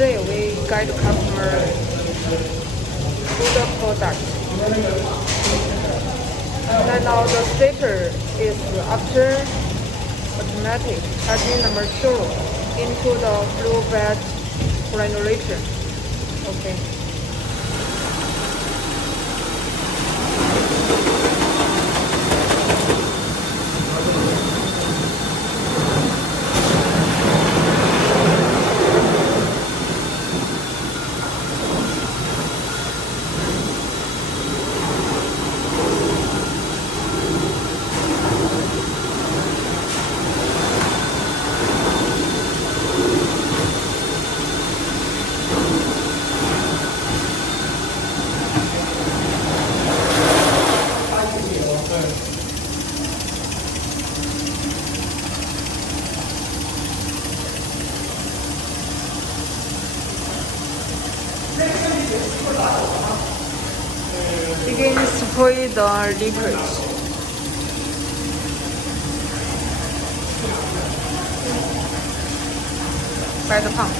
Today we guide customer through the product. Right now the stepper is after automatic adding the material into the blue bed granulation. Okay. Begin to spray the liquid. By the pump.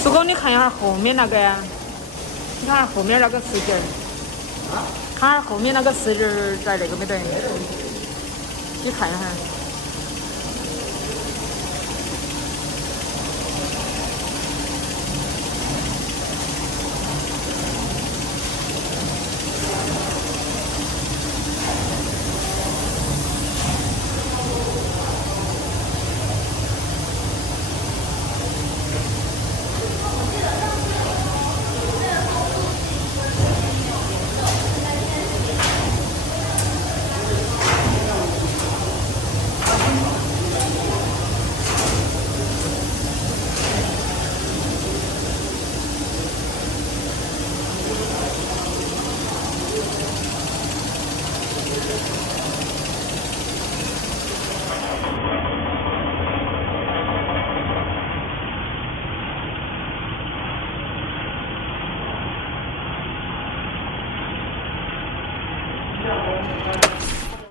叔公，你看一下后面那个呀，你看后面那个丝巾儿，看下后面那个丝巾儿在那个没得？你看一下。